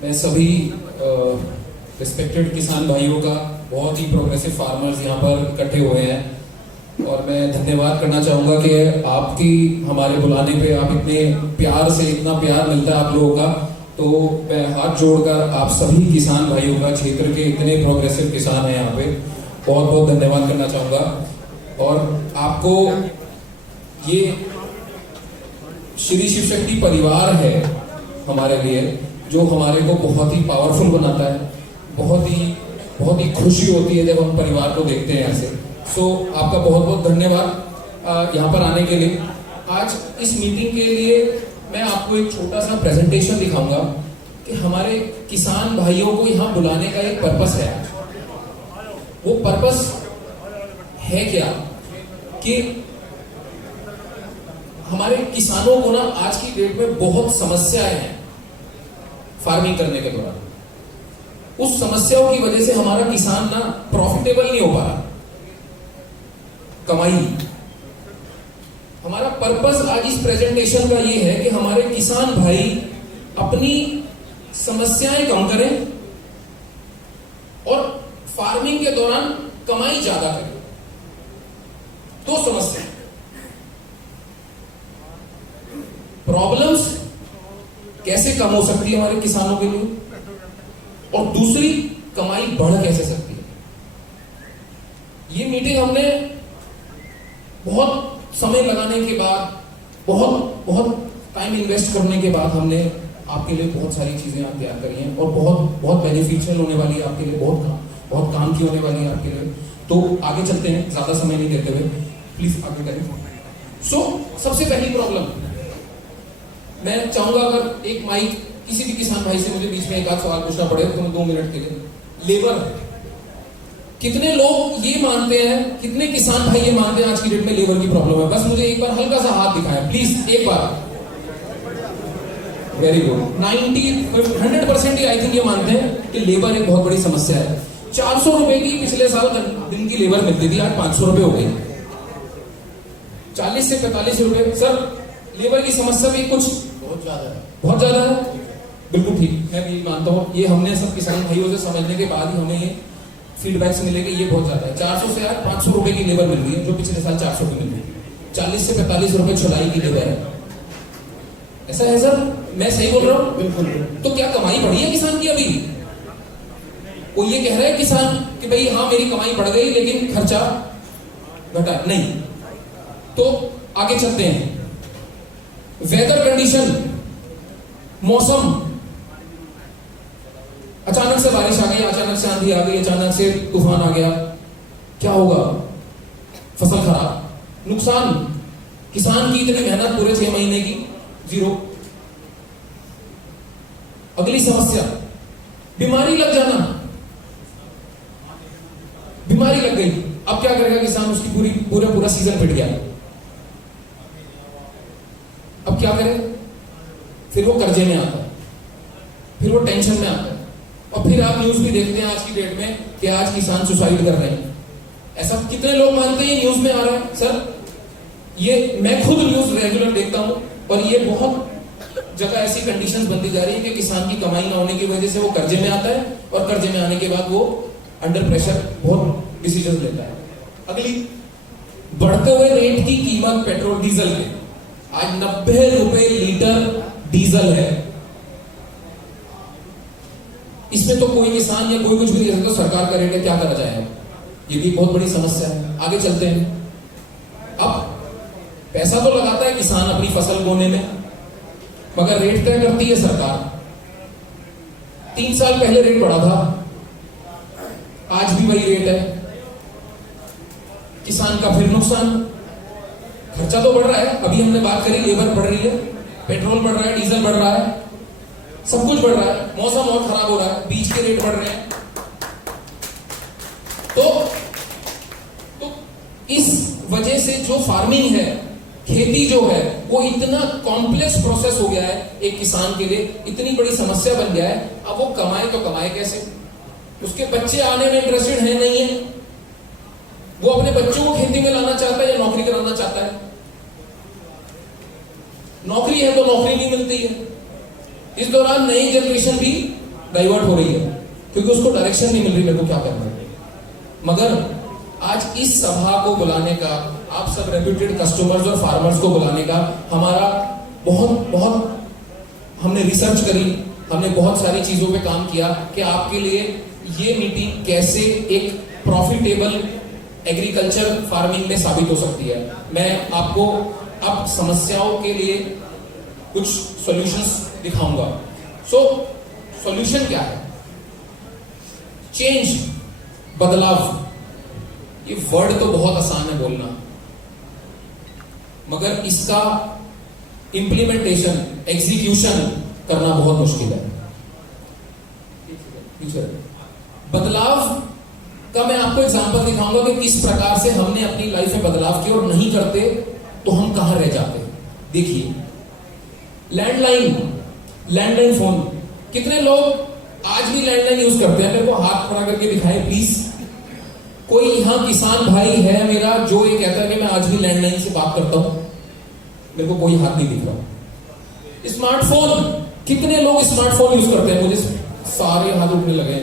मैं सभी रिस्पेक्टेड किसान भाइयों का, बहुत ही प्रोग्रेसिव फार्मर्स यहाँ पर इकट्ठे हुए हैं और मैं धन्यवाद करना चाहूँगा कि आपकी हमारे बुलाने पे आप इतने प्यार से, इतना प्यार मिलता है आप लोगों का, तो मैं हाथ जोड़कर आप सभी किसान भाइयों का, क्षेत्र के इतने प्रोग्रेसिव किसान हैं यहाँ पे, बहुत बहुत धन्यवाद करना चाहूँगा। और आपको ये श्री शिव शक्ति परिवार है हमारे लिए, जो हमारे को बहुत ही पावरफुल बनाता है, बहुत ही खुशी होती है जब हम परिवार को देखते हैं ऐसे। सो आपका बहुत बहुत धन्यवाद यहाँ पर आने के लिए। आज इस मीटिंग के लिए मैं आपको एक छोटा सा प्रेजेंटेशन दिखाऊंगा कि हमारे किसान भाइयों को यहाँ बुलाने का एक पर्पस है। वो पर्पस है क्या कि हमारे किसानों को ना आज की डेट में बहुत समस्याएं हैं फार्मिंग करने के दौरान। उस समस्याओं की वजह से हमारा किसान ना प्रॉफिटेबल नहीं हो पा रहा, कमाई। हमारा पर्पस आज इस प्रेजेंटेशन का ये है कि हमारे किसान भाई अपनी समस्याएं कम करें और फार्मिंग के दौरान कमाई ज्यादा करें। दो समस्या, प्रॉब्लम्स कैसे कम हो सकती है हमारे किसानों के लिए, और दूसरी कमाई बढ़ कैसे सकती है। ये मीटिंग हमने बहुत समय लगाने के बाद, बहुत टाइम इन्वेस्ट करने के बाद हमने आपके लिए बहुत सारी चीजें आप तैयार करी हैं और बहुत बेनिफिशियल होने वाली है आपके लिए, बहुत काम की होने वाली है आपके लिए। तो आगे चलते हैं, ज्यादा समय नहीं देते हुए, प्लीज आगे करें। सबसे पहली प्रॉब्लम मैं चाहूंगा, अगर एक माइक किसी भी किसान भाई से मुझे बीच में एक आध सवाल पूछना पड़े तो मैं 2 मिनट के लिए। लेबर, कितने लोग ये मानते हैं, कितने किसान भाई ये मानते हैं आज की डेट में लेबर की प्रॉब्लम है? बस मुझे एक बार हल्का सा हाथ दिखाएं प्लीज, एक बार। वेरी गुड, 100% आई थिंक ये मानते हैं कि लेबर एक बहुत बड़ी समस्या है। 400 रुपए की पिछले साल दिन की लेबर मिलती थी, आज 500 रुपए हो गई। 40 से 45 रुपए। सर, लेबर की समस्या भी कुछ बहुत ज्यादा है। बिल्कुल ठीक, मैं भी मानता हूँ। ये हमने सब किसान भाइयों से समझने के बाद ही हमें ये फीडबैक्स मिले कि ये बहुत ज्यादा है। 400 से आज 500 रुपए की लेबर मिल रही है, जो पिछले साल 400 की मिल रही है। 40 से 45 रुपए छुलाई की लेबर है। ऐसा है सर? मैं सही बोल रहा हूँ? बिल्कुल। तो क्या कमाई बढ़ी है किसान की? अभी वो ये कह रहा है किसान कि भाई हाँ मेरी कमाई बढ़ गई लेकिन खर्चा घटा नहीं। तो आगे चलते हैं। वेदर कंडीशन, मौसम, अचानक से बारिश आ गई, अचानक से आंधी आ गई, अचानक से तूफान आ गया, क्या होगा? फसल खराब, नुकसान। किसान की इतनी मेहनत पूरे 6 महीने की जीरो। अगली समस्या, बीमारी लग जाना। बीमारी लग गई, अब क्या करेगा किसान? उसकी पूरा सीजन पिट गया। अब क्या करे? फिर वो कर्जे में आता है, फिर वो टेंशन में आता है, और फिर आप न्यूज भी देखते हैं आज की डेट में कि आज किसान सुसाइड कर रहे हैं। ऐसा कितने लोग मानते हैं? ये न्यूज में आ रहा है सर। ये मैं खुद न्यूज रेगुलर देखता हूं और ये बहुत जगह ऐसी कंडीशंस बनती जा रही है कि किसान की कमाई ना होने की वजह से वो कर्जे में आता है, और कर्जे में आने के बाद वो अंडर प्रेशर बहुत डिसीजन लेता है। अगली, बढ़ते हुए रेट की कीमत पेट्रोल डीजल के। आज 90 रुपए लीटर डीजल है। इसमें तो कोई किसान या कोई कुछ भी नहीं कर सकता, सरकार का रेट है, क्या करा जाए? ये भी बहुत बड़ी समस्या है। आगे चलते हैं। अब पैसा तो लगाता है किसान अपनी फसल बोने में, मगर रेट तय करती है सरकार। 3 साल पहले रेट बढ़ा था, आज भी वही रेट है। किसान का फिर नुकसान, खर्चा तो बढ़ रहा है। अभी हमने बात करी, लेबर बढ़ रही है, पेट्रोल बढ़ रहा है, डीजल बढ़ रहा है, सब कुछ बढ़ रहा है। मौसम और खराब हो रहा है, बीज के रेट बढ़ रहे हैं। तो इस वजह से जो फार्मिंग है, खेती जो है, वो इतना कॉम्प्लेक्स प्रोसेस हो गया है एक किसान के लिए, इतनी बड़ी समस्या बन गया है। अब वो कमाए तो कमाए कैसे? उसके बच्चे आने में इंटरेस्टेड है नहीं है, वो अपने बच्चों को खेती में लाना चाहता है या नौकरी कराना चाहता है। नौकरी है तो नौकरी नहीं मिलती है। इस दौरान नई जनरेशन भी डाइवर्ट हो रही है, क्योंकि उसको डायरेक्शन नहीं मिल रही मेरे को क्या करना है। मगर आज इस सभा को बुलाने का, आप सब रेप्यूटेड कस्टमर्स और फार्मर्स को बुलाने का हमारा बहुत हमने रिसर्च करी, हमने बहुत सारी चीजों पे काम किया कि आपके लिए ये मीटिंग कैसे एक प्रॉफिटेबल एग्रीकल्चर फार्मिंग में साबित हो सकती है। मैं आपको अब समस्याओं के लिए कुछ सॉल्यूशंस दिखाऊंगा। सो सॉल्यूशन क्या है? चेंज, बदलाव। ये वर्ड तो बहुत आसान है बोलना, मगर इसका इंप्लीमेंटेशन, एग्जीक्यूशन करना बहुत मुश्किल है। बदलाव का मैं आपको एग्जांपल दिखाऊंगा कि किस प्रकार से हमने अपनी लाइफ में बदलाव किया, और नहीं करते तो हम कहां रह जाते। देखिए, लैंडलाइन फोन, कितने लोग आज भी लैंडलाइन यूज करते हैं? मेरे को हाथ खड़ा करके दिखाएं प्लीज। कोई यहां किसान भाई है मेरा जो ये कहता है कि मैं आज भी लैंडलाइन से बात करता हूं? मेरे को कोई हाथ नहीं दिख रहा। स्मार्टफोन, कितने लोग स्मार्टफोन यूज करते हैं? मुझे सारे हाथ उठने लगे।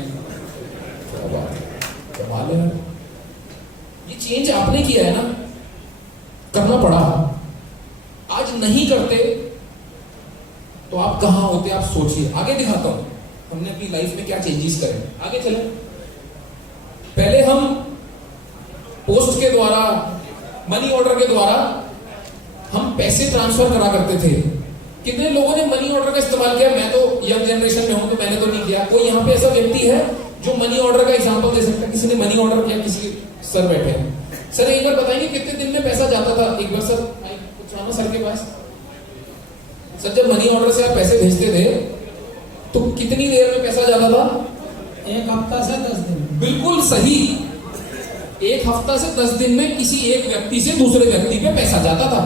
ये चेंज आपने किया है ना, करना पड़ा। आज नहीं करते तो आप कहां होते? आप सोचिए। आगे दिखाता हूं हमने अपनी लाइफ में क्या चेंजेस करे। आगे चले। पहले हम पोस्ट के द्वारा, मनी ऑर्डर के द्वारा हम पैसे ट्रांसफर करा करते थे। कितने लोगों ने मनी ऑर्डर का इस्तेमाल किया? मैं तो यंग जनरेशन में हूं तो मैंने तो नहीं किया। कोई यहां पे ऐसा व्यक्ति है जो मनी ऑर्डर का एग्जांपल दे सकता है? किसी ने मनी ऑर्डर किया? किसी सर बैठे हैं। सर एक बार बताएंगे कितने दिन में पैसा जाता था? एक बार सर कुछ आना सर के पास। सर जब मनी ऑर्डर से आप पैसे भेजते थे तो कितनी देर में पैसा जाता था? 1 हफ्ता से 10 दिन। बिल्कुल सही। 1 हफ्ता से 10 दिन में किसी एक व्यक्ति से दूसरे व्यक्ति पे पैसा जाता था।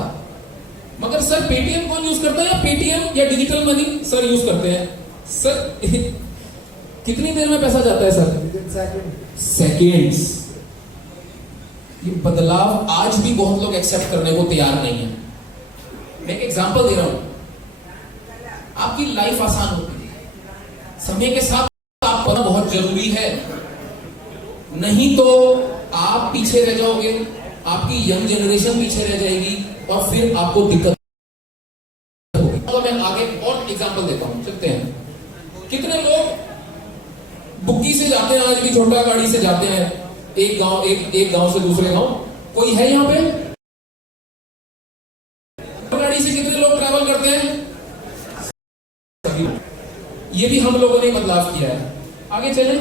मगर सर पेटीएम कौन यूज करता है? या पेटीएम या डिजिटल मनी सर यूज करते हैं। सर कितनी देर में पैसा जाता है सर? सेकेंड्स। ये बदलाव आज भी बहुत लोग एक्सेप्ट करने को तैयार नहीं है। मैं एक एग्जांपल दे रहा हूं। आपकी लाइफ आसान होती है, समय के साथ आप पढ़ना बहुत जरूरी है, नहीं तो आप पीछे रह जाओगे, आपकी यंग जनरेशन पीछे रह जाएगी और फिर आपको दिक्कत होगी। तो मैं आगे और एग्जांपल देता हूं, चलते हैं। कितने लोग बुक्की से जाते हैं? आज भी छोटा गाड़ी से जाते हैं एक गांव से दूसरे गांव। कोई है यहां पे? गाड़ी से कितने लोग ट्रैवल करते हैं? ये भी हम लोगों ने बदलाव किया है। आगे चले।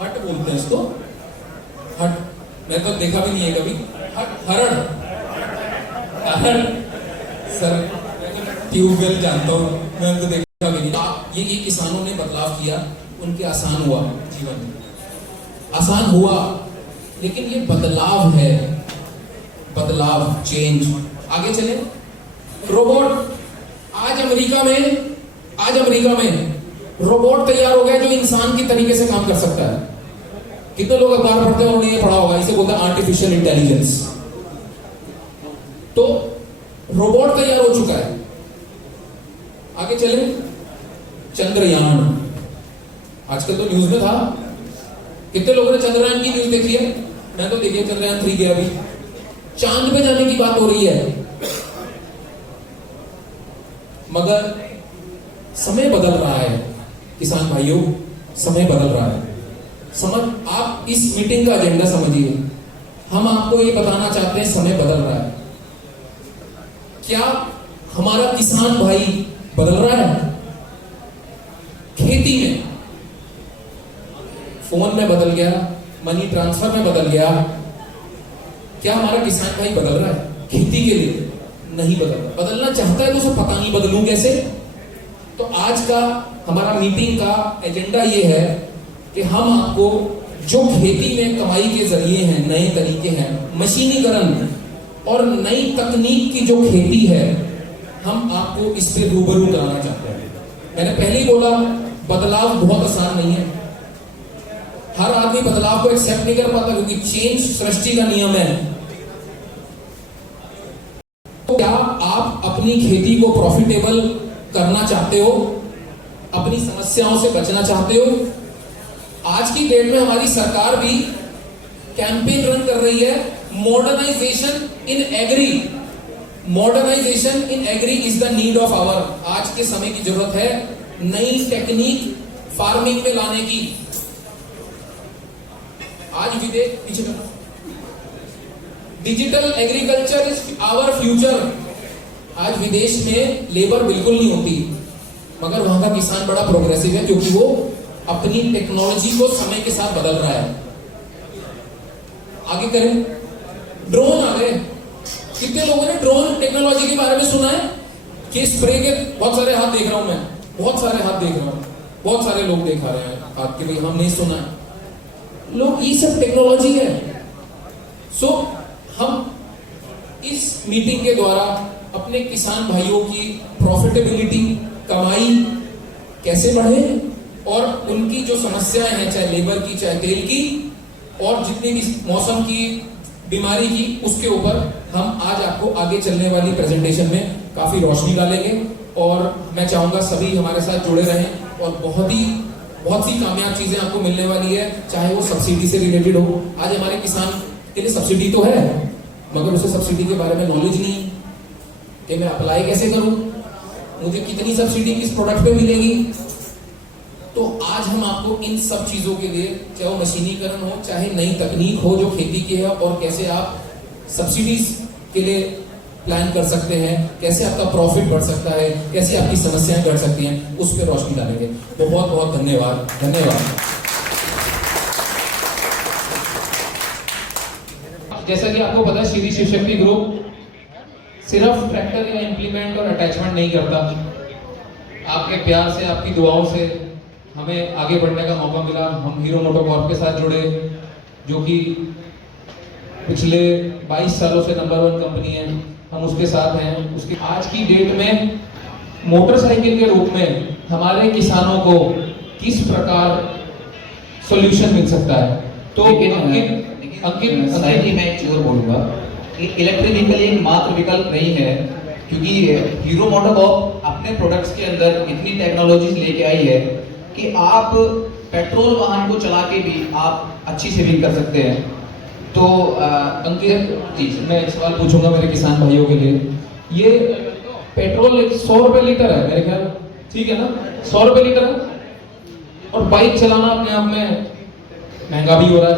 हट बोलते हैं इसको, हट। मैं तो देखा भी नहीं है कभी। हरण सर, ट्यूबवेल जानता हूं मैं, उनको देखा भी नहीं। ये किसानों ने बदलाव किया, उनके आसान हुआ, जीवन आसान हुआ। लेकिन ये बदलाव है, बदलाव, चेंज। आगे चले। रोबोट। आज अमेरिका में रोबोट तैयार हो गया जो इंसान की तरीके से काम कर सकता है। कितने लोग अखबार पढ़ते हैं? उन्होंने ये पढ़ा होगा, इसे बोलते हैं आर्टिफिशियल इंटेलिजेंस। तो रोबोट तैयार हो चुका है। आगे चले। चंद्रयान। आजकल तो न्यूज में था। कितने लोगों ने चंद्रयान की न्यूज देखी है? मैं तो देखिए चंद्रयान 3 गया, अभी चांद पे जाने की बात हो रही है। मगर समय बदल रहा है किसान भाइयों, समय बदल रहा है। समझ, आप इस मीटिंग का एजेंडा समझिए। हम आपको ये बताना चाहते हैं समय बदल रहा है। क्या हमारा किसान भाई बदल रहा है? खेती में, फोन में बदल गया, मनी ट्रांसफर में बदल गया। क्या हमारा किसान भाई बदल रहा है? खेती के लिए नहीं बदल रहा। बदलना चाहता है तो उसे पता नहीं बदलूं कैसे। तो आज का हमारा मीटिंग का एजेंडा ये है कि हम आपको जो खेती में कमाई के जरिए हैं, नए तरीके हैं, मशीनीकरण और नई तकनीक की जो खेती है, हम आपको इस पे रूबरू कराना चाहते हैं। मैंने पहले ही बोला, बदलाव बहुत आसान नहीं है। हर आदमी बदलाव को एक्सेप्ट नहीं कर पाता, क्योंकि चेंज सृष्टि का नियम है। तो क्या आप अपनी खेती को प्रॉफिटेबल करना चाहते हो? अपनी समस्याओं से बचना चाहते हो, आज की डेट में हमारी सरकार भी कैंपेन रन कर रही है, modernisation in agri. Modernisation in agri is the need of hour. आज के समय की जरूरत है नई टेक्निक फार्मिंग में लाने की। आज विदेश digital agriculture is our future. आज विदेश में लेबर बिल्कुल नहीं होती, मगर वहां का किसान बड़ा प्रोग्रेसिव है क्योंकि वो अपनी टेक्नोलॉजी को समय के साथ बदल रहा है। आगे करें, ड्रोन आ गए। कितने लोगों ने ड्रोन टेक्नोलॉजी के बारे में सुना है कि स्प्रे के बहुत सारे हाथ देख रहा हूं मैं, बहुत सारे हाथ देख रहा हूं, बहुत सारे लोग देखा रहे हैं हाथ के, भाई हम नहीं सुना है। लोग ये सब टेक्नोलॉजी है। सो हम इस मीटिंग के द्वारा अपने किसान भाइयों की प्रॉफिटेबिलिटी, कमाई कैसे बढ़े और उनकी जो समस्याएं हैं, चाहे लेबर की, चाहे तेल की, और जितनी भी मौसम की, बीमारी की, उसके ऊपर हम आज आपको आगे चलने वाली प्रेजेंटेशन में काफी रोशनी डालेंगे। और मैं चाहूंगा सभी हमारे साथ जुड़े रहें और बहुत सी कामयाब चीजें आपको मिलने वाली है, चाहे वो सब्सिडी से रिलेटेड हो। आज हमारे किसान के लिए सब्सिडी तो है, मगर उसे सब्सिडी के बारे में नॉलेज नहीं कि मैं अप्लाई कैसे करूं, मुझे कितनी सब्सिडी किस प्रोडक्ट पे मिलेगी। तो आज हम आपको इन सब चीजों के लिए, चाहे वो मशीनीकरण हो, चाहे नई तकनीक हो जो खेती की है, और कैसे आप सब्सिडीज के लिए प्लान कर सकते हैं, कैसे आपका प्रॉफिट बढ़ सकता है, कैसे आपकी समस्याएं बढ़ सकती हैं, उस पर रोशनी डालेंगे। तो बहुत बहुत धन्यवाद। जैसा कि आपको पता है, श्री शिव शक्ति ग्रुप सिर्फ ट्रैक्टर या इंप्लीमेंट और अटैचमेंट नहीं करता। आपके प्यार से, आपकी दुआओं से हमें आगे बढ़ने का मौका मिला। हम हीरो मोटोकॉर्प के साथ जुड़े, जो कि पिछले 22 सालों से नंबर 1 कंपनी है, हम उसके साथ हैं। उसके आज की डेट में मोटरसाइकिल के रूप में हमारे किसानों को किस प्रकार सॉल्यूशन मिल सकता है। तो अंकित मैं एक चीज और बोलूंगा, इलेक्ट्रिक व्हीकल एक मात्र विकल्प नहीं है, क्योंकि हीरो मोटोकॉर्प अपने प्रोडक्ट्स के अंदर इतनी टेक्नोलॉजीज लेके आई है कि आप पेट्रोल वाहन को चला के भी आप अच्छी सेविंग कर सकते हैं। तो अंकित जी, मैं एक सवाल पूछूंगा मेरे किसान भाइयों के लिए। ये पेट्रोल 100 रुपए लीटर है मेरे ख्याल, ठीक है ना? 100 रुपए लीटर है, और बाइक चलाना अपने आप में महंगा भी हो रहा है।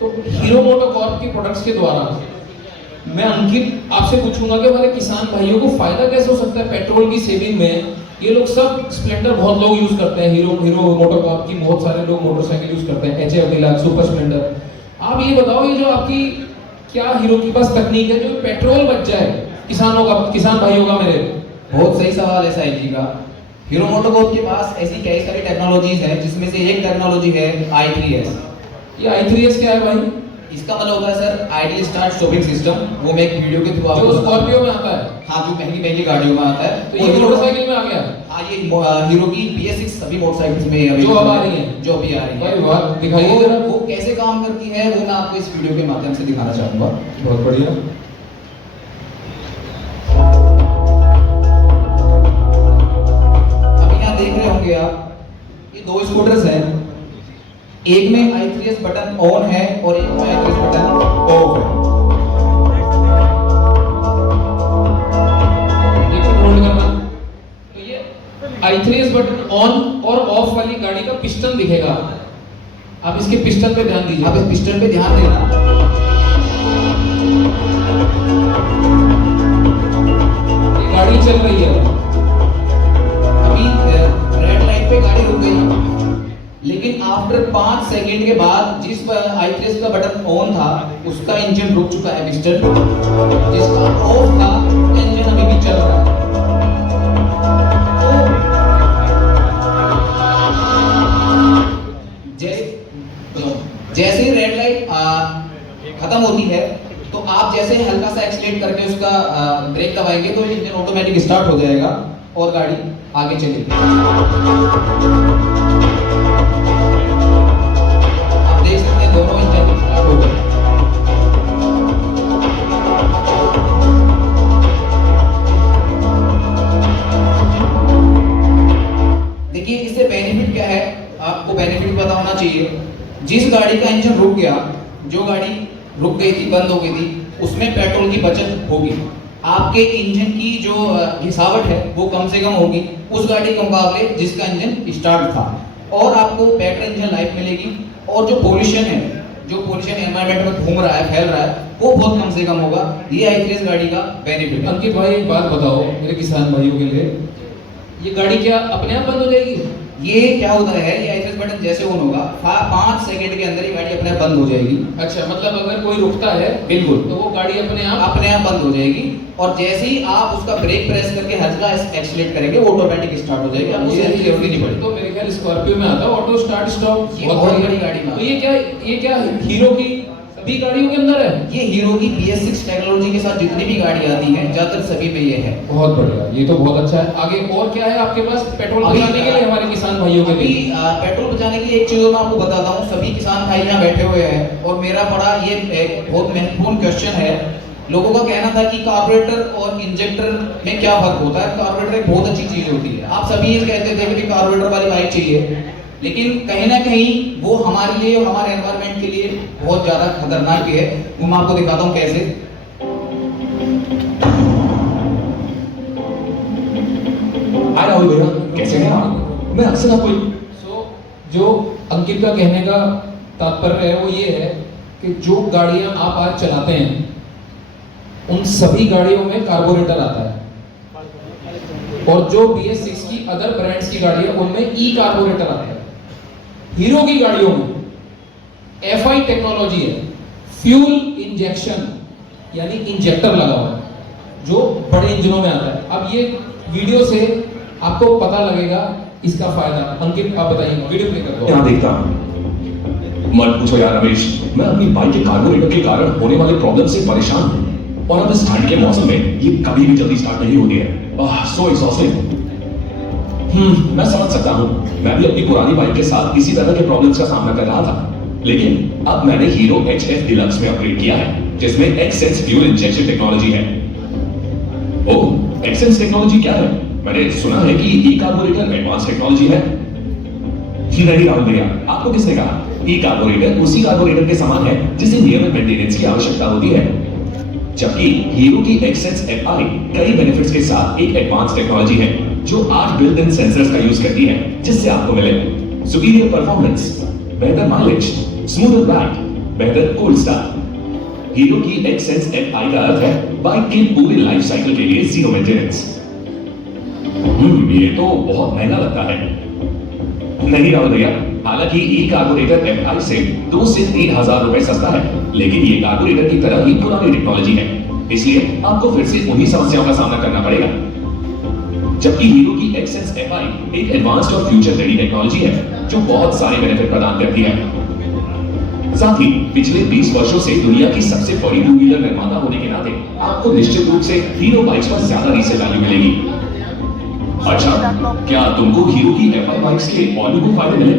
तो हीरो मोटोकॉर्प के प्रोडक्ट्स के द्वारा मैं अंकित आपसे पूछूंगा कि हमारे किसान भाइयों को फायदा कैसे हो सकता है पेट्रोल की सेविंग में। ये लोग सब स्प्लेंडर बहुत लोग यूज करते हैं, हीरो मोटोकॉर्प की बहुत सारे लोग मोटरसाइकिल यूज करते हैं, HF डिलक्स, सुपर स्प्लेंडर। आप ये बताओ, ये जो आपकी क्या हीरो के पास तकनीक है जो पेट्रोल बच जाए किसानों का, किसान भाइयों का? मेरे बहुत सही सवाल है साहिल जी का। हीरो मोटोकॉर्प के पास ऐसी कई सारी टेक्नोलॉजीज हैं, जिसमें से एक टेक्नोलॉजी है i3s। ये i3s क्या है भाई? इसका मतलब होता है sir ideal start stopping system. वो मैं एक वीडियो के थ्रू आपको, जो स्कॉर्पियो में आता है, हाँ, जो महंगी गाड़ियों में आता है, तो ये मोटरसाइकिल में आ गया। हाँ, ये हीरो की BS6 सभी मोटरसाइकिल्स में है, जो अब आ रही है, जो अभी आ रही है। भाई वाह, दिखाइए जरा वो कैसे काम करती है, वो मैं आपको इस वीडियो के माध्यम से दिखाना चाहूंगा। बहुत बढ़िया। अभी यहाँ देख रहे होंगे आप, ये 2 स्कूटर्स हैं। एक में i3s बटन ऑन है और एक में i3s बटन ऑफ है। होल्ड करना, तो ये i3s बटन ऑन और ऑफ वाली गाड़ी का पिस्टन दिखेगा। आप इसके पिस्टन पे ध्यान दीजिए, आप इस पिस्टन पे ध्यान देना। ये गाड़ी चल रही है। अभी रेड लाइट पे गाड़ी रुक गई, लेकिन आफ्टर 5 सेकंड के बाद जिस i3s का बटन ऑन था उसका इंजन रुक चुका है, पिस्टन। जिसका ऑफ था इंजन अभी भी चल रहा है। तो जैसे ही रेड लाइट खत्म होती है, तो आप जैसे हल्का सा एक्सीलेरेट करके उसका ब्रेक दबाएंगे तो इंजन ऑटोमेटिक स्टार्ट हो जाएगा और गाड़ी आगे चलेगी। आप देख सकते हैं दोनों इंजन स्टार्ट हो गए। देखिए इससे बेनिफिट क्या है, आपको बेनिफिट पता होना चाहिए। जिस गाड़ी का इंजन रुक गया, जो गाड़ी रुक गई थी, बंद हो गई थी, उसमें पेट्रोल की बचत होगी। आपके इंजन की जो घिसावट है वो कम से कम होगी उस गाड़ी के मुकाबले जिसका इंजन स्टार्ट था, और आपको बेटर इंजन लाइफ मिलेगी। और जो पोल्यूशन है, जो पोल्यूशन एनवायरनमेंट में घूम रहा है, फैल रहा है, वो बहुत कम से कम होगा। ये i3 गाड़ी का बेनिफिट है। अंकित भाई एक बात बताओ मेरे किसान भाइयों के लिए, ये गाड़ी क्या अपने आप बंद हो जाएगी? ये क्या होता है, ये i3 बटन जैसे ऑन होगा 5 सेकंड के अंदर ये गाड़ी अपने आप बंद हो जाएगी। अच्छा, मतलब अगर कोई रुकता है बिल्कुल, तो वो गाड़ी अपने आप बंद हो जाएगी, और जैसे ही आप उसका ब्रेक प्रेस करके हल्का एक्सीलरेट करेंगे वो ऑटोमेटिक स्टार्ट हो जाएगी। आपको सेल्फ की जरूरत ही नहीं पड़ेगी। तो मेरे ख्याल स्कॉर्पियो में आता है ऑटो स्टार्ट स्टॉप, ये बहुत बड़ी गाड़ी में। तो ये क्या हीरो की सभी गाड़ियों के अंदर है? ये हीरो की BS6 टेक्नोलॉजी के साथ जितनी भी गाड़ी आती हैं ज्यादातर सभी में ये है। बहुत बढ़िया, ये तो बहुत अच्छा है। आगे और क्या है आपके पास पेट्रोल बचाने के लिए, हमारे किसान भाइयों के लिए? पेट्रोल बचाने के लिए एक चीज मैं आपको बताता हूँ। सभी किसान भाई यहाँ बैठे हुए हैं और मेरा बड़ा ये एक बहुत महत्वपूर्ण क्वेश्चन है। लोगों का कहना था कि कार्बोरेटर और इंजेक्टर में क्या फर्क होता है। कार्बोरेटर एक बहुत अच्छी चीज होती है, आप सभी ये कहते थे कि कार्बोरेटर वाली बाइक चाहिए, लेकिन कहीं ना कहीं वो हमारे लिए और हमारे एनवायरनमेंट के लिए बहुत ज्यादा खतरनाक है। वो मैं आपको दिखाता हूँ कैसे। हाय राहुल भैया, कैसे हैं आप? मैं अक्सर आपको जो अंकित का कहने का तात्पर्य है वो ये है कि जो गाड़ियां आप आज चलाते हैं उन सभी गाड़ियों में कार्बोरेटर आता है, और जो BS6 की अदर ब्रांड्स की गाड़ी है उनमें ई कार्बोरेटर आता है। हीरो की गाड़ियों में FI टेक्नोलॉजी है, फ्यूल इंजेक्शन यानी इंजेक्टर लगा हुआ है, जो बड़े इंजनों में आता है। अब ये वीडियो से आपको पता लगेगा इसका फायदा। अंकित आप बताइए, वीडियो प्ले कर दो। यहाँ देखता हूँ। मत पूछो यार रमेश, मैं अपनी बाइक के कार्बोरेटर के कारण होने वाले प्रॉब्लम से परेशान हूँ, और अब इस ठंड के मौसम में ये कभी भी जल्दी स्टार्ट नहीं होती है। सो एग्जॉस्टिंग। मैं समझ सकता हूँ, मैं भी अपनी पुरानी बाइक के साथ इसी तरह के प्रॉब्लम्स का सामना कर रहा था, लेकिन अब मैंने हीरो HF डिलक्स में अपग्रेड किया है, जिसमें एक्सेंस फ्यूल इंजेक्शन टेक्नोलॉजी है। ओह, एक्सेंस टेक्नोलॉजी क्या है? मैंने सुना है कि ई कार्बोरेटर एडवांस टेक्नोलॉजी है। नहीं राहुल भैया, आपको किसने कहा? ई कार्बोरेटर उसी कार्बोरेटर के समान है जिसे नियमित मेंटेनेंस की आवश्यकता होती है, जबकि हीरो की एक्सेंस FI कई बेनिफिट्स के साथ एक एडवांस टेक्नोलॉजी है जो 8 बिल्ट इन सेंसर्स का यूज करती है, जिससे आपको मिले सुपीरियर परफॉर्मेंस, बेहतर माइलेज, स्मूथर राइड, बेहतर कोल्ड स्टार्ट। हीरो की एक्सेंस FI का अर्थ है बाइक की पूरी लाइफ साइकिल के लिए जीरो मेंटेनेंस। ये तो बहुत महंगा लगता है। नहीं राहुल भैया, हालांकि ई कार्बोरेटर FI से 2 से 3 हजार रुपए सस्ता है, लेकिन ये कार्बोरेटर की तरह ही पुरानी टेक्नोलॉजी है, इसलिए आपको फिर से उन्हीं समस्याओं का सामना करना पड़ेगा। जबकि हीरो की एक्सेंस FI एक एडवांस्ड और फ्यूचर रेडी टेक्नोलॉजी है जो बहुत सारे बेनिफिट प्रदान करती है। साथ ही पिछले 20 वर्षों से दुनिया की सबसे बड़ी टू व्हीलर निर्माता होने के नाते आपको निश्चित रूप से हीरो बाइक्स पर ज्यादा रीसेल वैल्यू मिलेगी। अच्छा, क्या तुमको हीरो की FI बाइक्स के और भी फायदे मिले?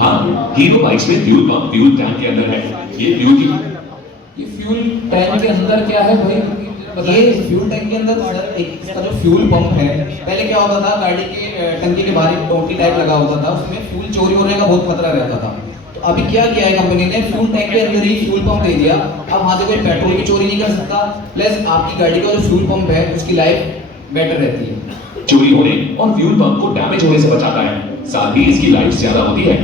हाँ, हीरो बाइक्स में फ्यूल पंप फ्यूल टैंक के अंदर है। ये फ्यूल टैंक के अंदर क्या है भाई? ये फ्यूल टैंक के अंदर इसका जो फ्यूल पंप है, पहले क्या होता था, गाड़ी के टंकी के बाहर एक टोटी टाइप लगा होता था, उसमें फ्यूल चोरी होने का बहुत खतरा रहता था। तो अभी क्या किया है कंपनी ने, फ्यूल टैंक के अंदर ही फ्यूल पंप दे दिया। अब वहां से कोई पेट्रोल की चोरी नहीं कर सकता, प्लस आपकी गाड़ी का जो फ्यूल पंप है उसकी लाइफ बेटर रहती है। चोरी होने और फ्यूल पंप को डैमेज होने से बचाता है, साथ ही इसकी लाइफ ज्यादा होती है।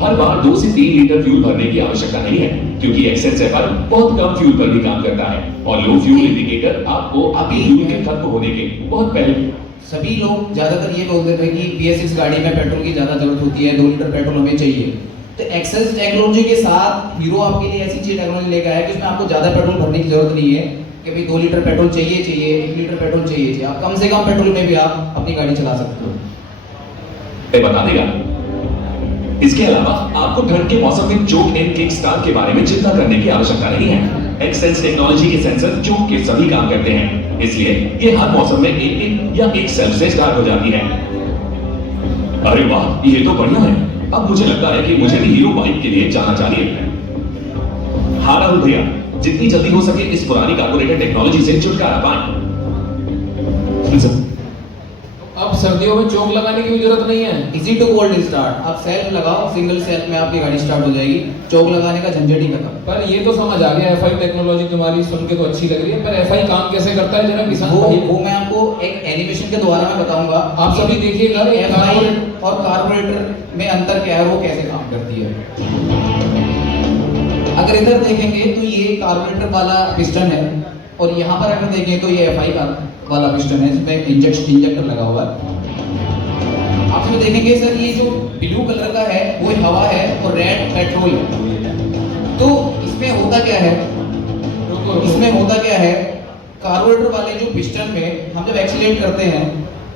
हर बार 2 से 3 लीटर फ्यूल भरने की आवश्यकता नहीं है, क्योंकि एक्सेंस FI बहुत कम फ्यूल पर भी काम करता है, और लो फ्यूल इंडिकेटर आपको अभी फ्यूल के खत्म होने के बहुत पहले। सभी लोग ज्यादातर ये बोलते थे कि BS6 गाड़ी में पेट्रोल की ज्यादा जरूरत होती है, 2 लीटर पेट्रोल हमें चाहिए। तो एक्सेंस टेक्नोलॉजी के साथ हीरो आपके लिए ऐसी चीज टेक्नोलॉजी लेकर आया कि उसमें आपको ज्यादा पेट्रोल भरने की जरूरत नहीं है कि भाई 2 लीटर पेट्रोल चाहिए, 1 लीटर पेट्रोल चाहिए। आप कम से कम पेट्रोल में भी आप अपनी गाड़ी चला सकते हो। बता देगा। इसके अलावा आपको ठंड के मौसम में चोक एंड किक स्टार्ट के बारे में चिंता करने की आवश्यकता नहीं है। एक्सेंस टेक्नोलॉजी के सेंसर चोक के सभी काम करते हैं, इसलिए ये हर मौसम में एक किक या एक सेल्फ से स्टार्ट हो जाती है। अरे वाह, ये तो बढ़िया है। अब मुझे लगता है कि मुझे भी हीरो बाइक के लिए जाना चाहिए। हाँ राहुल भैया, जितनी जल्दी हो सके इस पुरानी कार्बोरेटर टेक्नोलॉजी से छुटकारा पाएं। अब सर्दियों में चौक लगाने की भी जरूरत नहीं है। इजी टू कोल्ड स्टार्ट, आप सेल्फ लगाओ, सिंगल सेल्फ में आपकी गाड़ी स्टार्ट हो जाएगी, चौक लगाने का झंझट ही खत्म। पर ये तो समझ आ गया, एफआई टेक्नोलॉजी तुम्हारी सुन के तो अच्छी लग रही है, पर एफआई काम कैसे करता है जरा किसान भाई? वो मैं आपको एक एनिमेशन के द्वारा मैं बताऊंगा। आप सभी देखिएगा एफआई और कार्बोरेटर में अंतर क्या है, वो कैसे काम करती है। अगर इधर देखेंगे तो ये कार्बोरेटर वाला पिस्टन है, और यहाँ पर अगर देखें तो ये एफआई का वाला पिस्टन है, इसमें इंजेक्टर लगा हुआ है। आप इसमें देखेंगे सर, ये जो ब्लू कलर का है वो हवा है और रेड पेट्रोल है। तो इसमें होता क्या है, कार्बोरेटर वाले जो पिस्टन में हम जब एक्सीलरेट करते हैं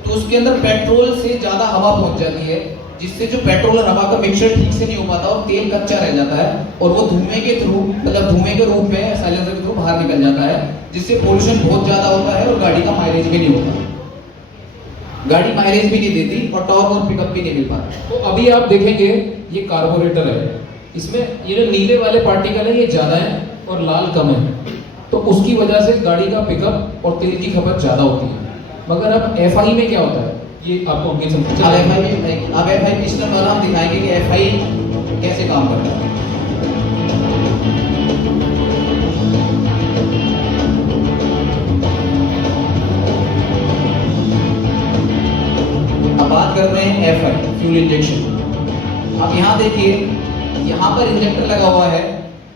तो उसके अंदर पेट्रोल से ज्यादा हवा पहुंच जाती है, जिससे जो पेट्रोल और हवा का मिक्सचर ठीक से नहीं हो पाता और तेल कच्चा रह जाता है, और वो धुएं के थ्रू, मतलब धुएं के रूप में साइलेंसर के थ्रू बाहर निकल जाता है, जिससे पोल्यूशन बहुत ज्यादा होता है और गाड़ी का माइलेज भी नहीं होता, गाड़ी माइलेज भी नहीं देती और टॉर्क और पिकअप भी नहीं मिल पाता। तो अभी आप देखेंगे ये कार्बोरेटर है, इसमें ये जो नीले वाले पार्टिकल है ये ज्यादा है और लाल कम है, तो उसकी वजह से गाड़ी का पिकअप और तेल की खपत ज्यादा होती है। मगर अब एफआई में क्या होता है, ये आपको आगे समझ अब एफआई पिस्टन वाला हम दिखाएंगे कि एफआई कैसे काम करता है। अब बात कर रहे हैं एफआई फ्यूल इंजेक्शन। अब यहाँ देखिए, यहाँ पर इंजेक्टर लगा हुआ है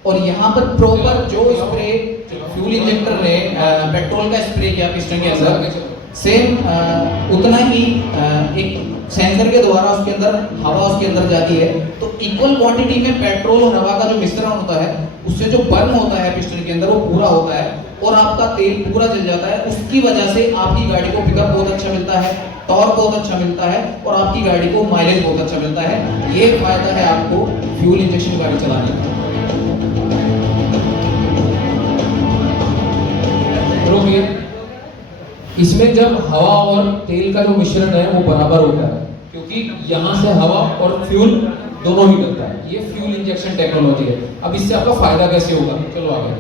और यहाँ पर प्रॉपर जो स्प्रे फ्यूल इंजेक्टर ने पेट्रोल का स्प्रे किया पिस्टन के अंदर, सेम उतना ही एक सेंसर के द्वारा उसके अंदर हवा उसके अंदर जाती है, तो इक्वल क्वांटिटी में पेट्रोल और हवा का जो मिश्रण होता है उससे जो बर्न होता है पिस्टन के अंदर वो पूरा होता है और आपका तेल पूरा जल जाता है। उसकी वजह से आपकी गाड़ी को पिकअप बहुत अच्छा मिलता है, टॉर्क बहुत अच्छा मिलता है और आपकी गाड़ी को माइलेज बहुत अच्छा मिलता है। ये फायदा है आपको फ्यूल इंजेक्शन गाड़ी चलाने का। रोकिए, इसमें जब हवा और तेल का जो मिश्रण है वो बराबर होता है, क्योंकि यहाँ से हवा और फ्यूल दोनों ही बनता है, ये फ्यूल इंजेक्शन टेक्नोलॉजी है। अब इससे आपका फायदा कैसे होगा, चलो आगे।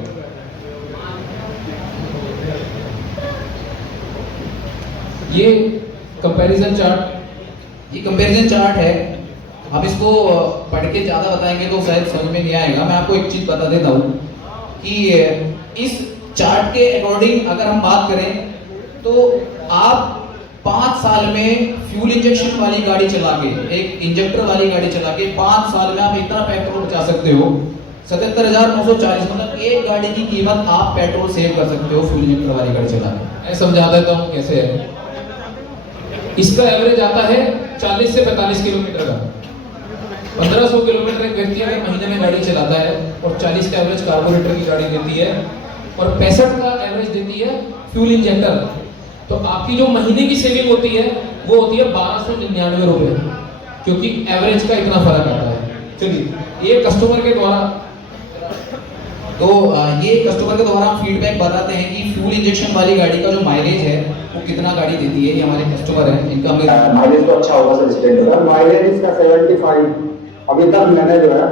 ये कंपैरिजन चार्ट है। हम इसको पढ़ के ज्यादा बताएंगे तो शायद समझ में नहीं आएगा। मैं आपको एक चीज बता देता हूँ कि इस चार्ट के अकॉर्डिंग अगर हम बात करें तो आप 5 साल में फ्यूल इंजेक्शन वाली गाड़ी चला के, एक इंजेक्टर वाली गाड़ी चला के 5 साल में आप इतना पेट्रोल बचा सकते हो, 77,940, मतलब एक गाड़ी की कीमत आप पेट्रोल सेव कर सकते हो फ्यूल इंजेक्टर वाली गाड़ी चला के। मैं समझा देता हूँ कैसे है। इसका एवरेज आता है 40 से 45 किलोमीटर का। 1500 किलोमीटर एक व्यक्ति अगर महीने में गाड़ी चलाता है और 40 का एवरेज कार्बोरेटर की गाड़ी देती है और 65 का एवरेज देती है फ्यूल इंजेक्टर, तो आपकी जो महीने की सेविंग होती है वो होती है 1299 रुपए, क्योंकि एवरेज का इतना फर्क आता है। चलिए, ये कस्टमर के द्वारा हम फीडबैक बताते हैं कि फ्यूल इंजेक्शन वाली गाड़ी का जो माइलेज है वो कितना गाड़ी देती है। ये हमारे कस्टमर है, इनका माइलेज तो अच्छा होगा सर स्प्लेंडर। माइलेज इसका 75 अभी तक मैंने जो है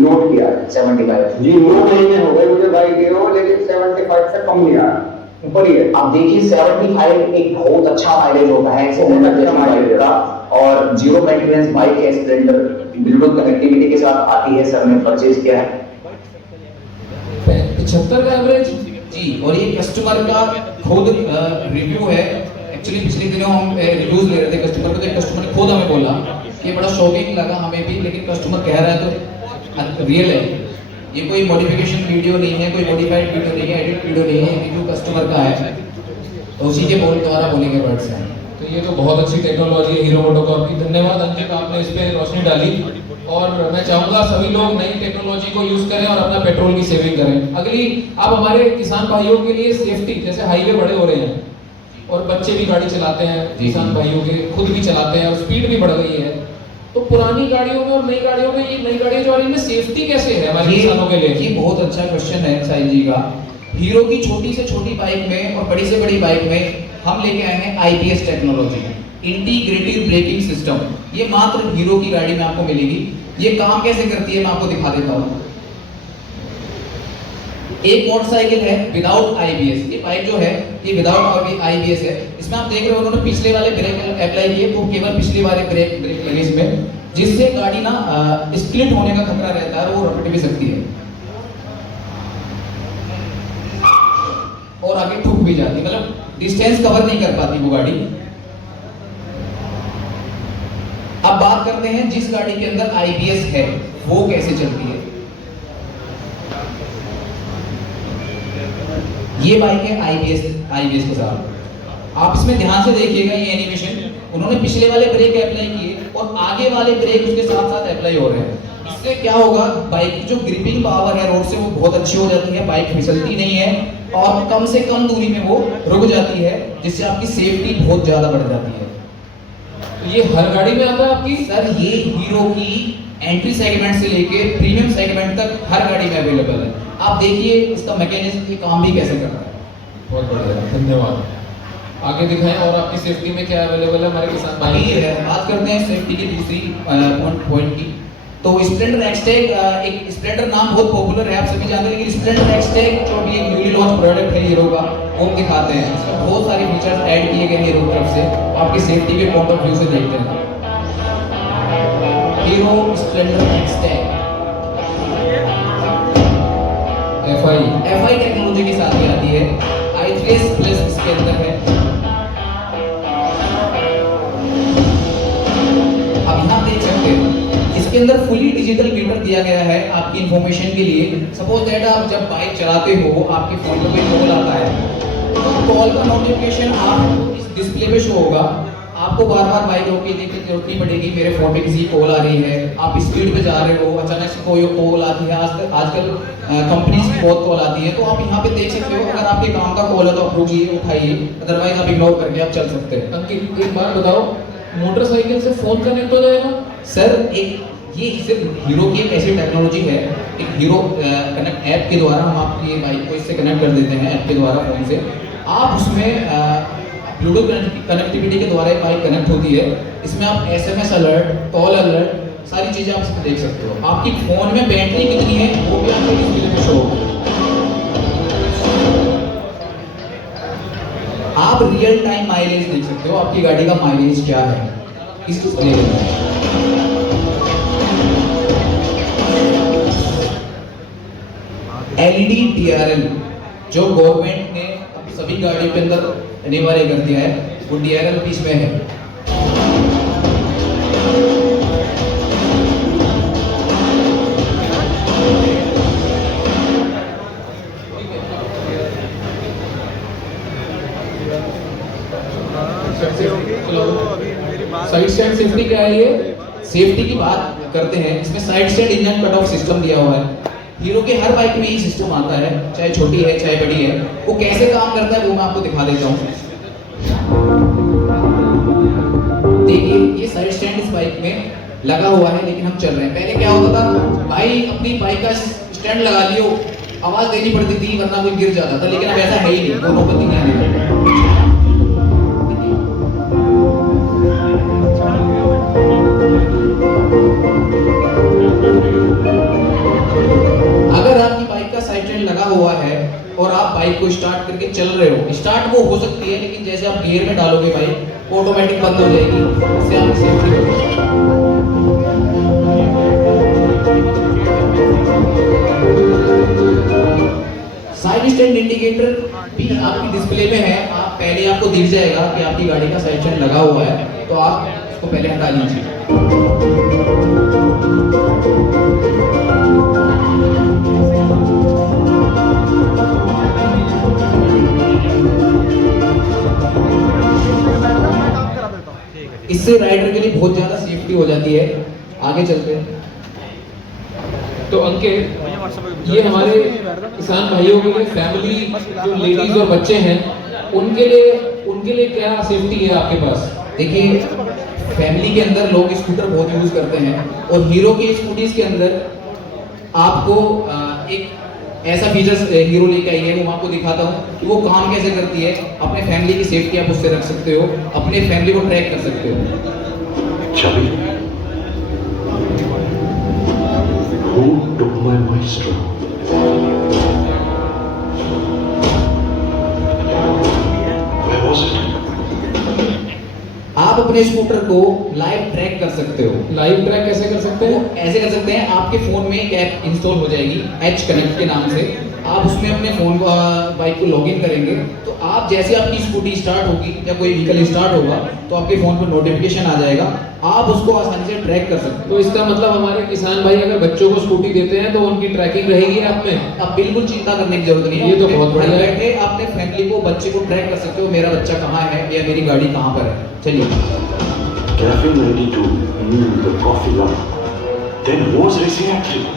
नोट किया है। 75 जी, 9 महीने हो गए मुझे बाइक लिए हो, लेकिन 75 से कम नहीं आया, ऊपर ही है। आप देखिए 75 एक बहुत अच्छा माइलेज होता है का, और जीरो मेंटेनेंस बाइक है स्प्लेंडर, बिल्कुल कनेक्टिविटी के साथ आती है। सर ने परचेज किया है 75 का एवरेज जी, और ये कस्टमर का खुद रिव्यू है। एक्चुअली पिछले दिनों हम रिव्यूज ले रहे थे कस्टमर के, तो कस्टमर ने खुद हमें बोला कि बड़ा शॉकिंग लगा हमें भी, लेकिन कस्टमर कह रहा है तो रियल है। ये कोई मॉडिफिकेशन वीडियो नहीं है, कोई मॉडिफाइड वीडियो नहीं है, एडिट वीडियो नहीं है, रिव्यू कस्टमर का है, तो उसी के द्वारा बोलेंगे वर्ड्स हैं। तो ये तो बहुत अच्छी टेक्नोलॉजी है हीरो मोटोकॉर्प की। धन्यवाद अंकित, आपने इस पे रोशनी डाली, और मैं चाहूंगा सभी लोग नई टेक्नोलॉजी को यूज करें और अपना पेट्रोल की सेविंग करें। अगली, अब हमारे किसान भाइयों के लिए सेफ्टी, जैसे हाईवे बड़े हो रहे हैं और बच्चे भी गाड़ी चलाते हैं, किसान भाइयों के खुद भी चलाते हैं और स्पीड भी बढ़ गई है, तो पुरानी गाड़ियों में और नई गाड़ियों में, ये नई गाड़ियां जो आ रही है इनमें सेफ्टी कैसे है हमारे किसानों के लिए? ये बहुत अच्छा क्वेश्चन है साहिल जी का। हीरो की छोटी से छोटी बाइक में और बड़ी से बड़ी बाइक में हम लेके आए हैं IPS technology, integrated braking system. ये मात्र हीरो की गाड़ी में आपको मिलेगी। ये काम कैसे करती है मैं आपको दिखा देता हूँ। एक मोटरसाइकिल है विदाउट आईबीएस। ये बाइक जो है ये विदाउट आईबीएस है। इसमें आप देख रहे हो उन्होंने पिछले वाले ब्रेक अप्लाई किए, तो केवल पिछले वाले ब्रेक लगे इसमें, जिससे गाड़ी ना स्किड होने का खतरा रहता है, वो रपट भी सकती है और आगे ठुक भी जाती है, मतलब डिस्टेंस कवर नहीं कर पाती वो गाड़ी। अब बात करते हैं जिस गाड़ी के अंदर आईबीएस है वो कैसे चलती है। ये बाइक है आईबीएस के साथ। आप इसमें ध्यान से देखिएगा ये एनिमेशन, उन्होंने पिछले वाले ब्रेक अप्लाई किए और आगे वाले ब्रेक उसके साथ साथ अप्लाई हो रहे हैं। इससे क्या होगा, बाइक की जो ग्रिपिंग पावर है रोड से वो बहुत अच्छी हो जाती है, बाइक फिसलती नहीं है और कम से कम दूरी में वो रुक जाती है, जिससे आपकी सेफ्टी बहुत ज्यादा बढ़ जाती है। ये हर गाड़ी में आता है आपकी? सर ये हीरो की एंट्री सेगमेंट से लेके प्रीमियम सेगमेंट तक हर गाड़ी में अवेलेबल है। आप देखिए इसका मैकेनिज्म ये काम भी कैसे कर रहा है। बहुत बढ़िया, धन्यवाद। आगे दिखाएं और आपकी सेफ्टी में क्या अवेलेबल है हमारे किसान भाई। अभी बात करते हैं सेफ्टी की दूसरी पॉइंट की। तो स्प्लेंडर एक्सटेक, एक स्प्लेंडर नाम बहुत पॉपुलर है, आप सभी जानते हैं, लेकिन स्प्लेंडर एक्सटेक जो भी एक न्यूली लॉन्च प्रोडक्ट है हीरो का, वो दिखाते हैं। इसमें बहुत सारे फीचर्स ऐड किए गए हीरो की तरफ से, आपकी सेफ्टी के पॉइंट ऑफ व्यू से देखते हैं। Hero Splendor XTEC FI technology के साथ ही आती है। i3s प्लस इसके अंदर है। अब यहाँ देख सकते हैं इसके अंदर फुली डिजिटल मीटर दिया गया है आपकी इंफॉर्मेशन के लिए। सपोज दैट आप जब बाइक चलाते हो आपके फोन पे कोई कॉल आता है, तो कॉल का नोटिफिकेशन आप इस डिस्प्ले पे शो होगा। आपको बार बार बाइक रोक के देखने की जरूरत नहीं पड़ेगी, मेरे फोन पे किसी कॉल आ रही है, आप स्पीड पे जा रहे हो, अचानक से कोई कॉल आती है। आजकल कंपनीज की बहुत कॉल आती है, तो आप यहाँ पे देख सकते हो, अगर आपके काम का कॉल है तो आप रुकिए, उठाइए, अदरवाइज आप इग्नोर करके आप चल सकते हैं। अंकित एक बात बताओ, मोटरसाइकिल से फोन कनेक्ट हो जाएगा? सर एक ये सिर्फ हीरो की एक ऐसी टेक्नोलॉजी है, एक हीरो कनेक्ट ऐप के द्वारा हम आपकी बाइक को इससे कनेक्ट कर देते हैं ऐप के द्वारा फोन से। आप उसमें ब्लूटूथ कनेक्टिविटी के द्वारा एक बाइक कनेक्ट होती है। इसमें आप एसएमएस अलर्ट, कॉल अलर्ट, सारी चीजें आप इसमें देख सकते हो। आपकी फोन में बैटरी कितनी है वो भी आपके डिस्प्ले में शो होगा। आप रियल टाइम माइलेज देख सकते हो, आपकी गाड़ी का माइलेज क्या है इस डिस्प्ले में। एलईडी डीआरएल जो गवर्नमेंट ने सभी गाड़ियों के अंदर अनिवार्य कर दिया है, वो डीआरएल भी इसमें है। साइड स्टैंड सेफ्टी क्या है ये? सेफ्टी की बात करते हैं, इसमें side stand engine cut off system दिया हुआ है। हीरो के हर बाइक में ये सिस्टम आता है, चाहे छोटी है चाहे बड़ी है। वो कैसे काम करता है वो मैं आपको दिखा देता हूँ। देखिए ये साइड स्टैंड इस बाइक में लगा हुआ है, लेकिन हम चल रहे हैं। पहले क्या होता था, भाई अपनी बाइक का स्टैंड लगा लियो, आवाज देनी पड़ती थी वरना कोई गिर जाता था, लेकिन अब ऐसा है ही नहीं, दोनों पति नहीं है। अगर आपकी बाइक का साइड स्टैंड लगा हुआ है और आप बाइक को स्टार्ट करके चल रहे हो, स्टार्ट वो हो सकती है, लेकिन जैसे आप गियर में डालोगे बाइक ऑटोमेटिक बंद हो जाएगी। इससे आपकी सेफ्टी होगी। साइड स्टैंड इंडिकेटर भी आपकी डिस्प्ले में है। आप पहले आपको दिख जाएगा कि आपकी गाड़ी का साइड स्टैंड लगा हुआ है, तो आप उसको पहले हटा लीजिए। इससे राइडर के लिए बहुत ज्यादा सेफ्टी हो जाती है। आगे चलते हैं। तो अंकित, ये हमारे किसान भाइयों के लिए, फैमिली जो लेडीज और बच्चे हैं, उनके लिए क्या सेफ्टी है आपके पास? देखिए फैमिली के अंदर लोग स्कूटर बहुत यूज करते हैं और हीरो की स्कूटीज के अंदर आपको एक ऐसा फीचर्स हीरो लेके आई है, वो मैं आपको दिखाता हूँ कि वो काम कैसे करती है। अपने फैमिली की सेफ्टी आप उससे रख सकते हो, अपने फैमिली को ट्रैक कर सकते हो। Who took my maestro? आप अपने स्कूटर को लाइव ट्रैक कर सकते हो। लाइव ट्रैक कैसे कर सकते हैं? ऐसे कर सकते हैं, आपके फोन में एक ऐप इंस्टॉल हो जाएगी एच कनेक्ट के नाम से। आप उसमें अपने फोन को बाइक को लॉगिन करेंगे तो आप जैसे आपकी स्कूटी स्टार्ट होगी या कोई व्हीकल स्टार्ट होगा तो आपके फोन पर नोटिफिकेशन आ जाएगा, आप उसको आसानी से ट्रैक कर सकते तो इसका मतलब हमारे किसान भाई अगर बच्चों को स्कूटी देते हैं तो उनकी ट्रैकिंग रहेगी ऐप में? हो। अब बिल्कुल चिंता करने की जरूरत नहीं है। ये तो अपने बहुत बढ़िया घर है। बैठे अपने फैमिली को, बच्चे को ट्रैक कर सकते हो, मेरा बच्चा कहाँ है या मेरी गाड़ी कहाँ पर है। चलिए। Cafe 92, the coffee lover. Then was racing actually.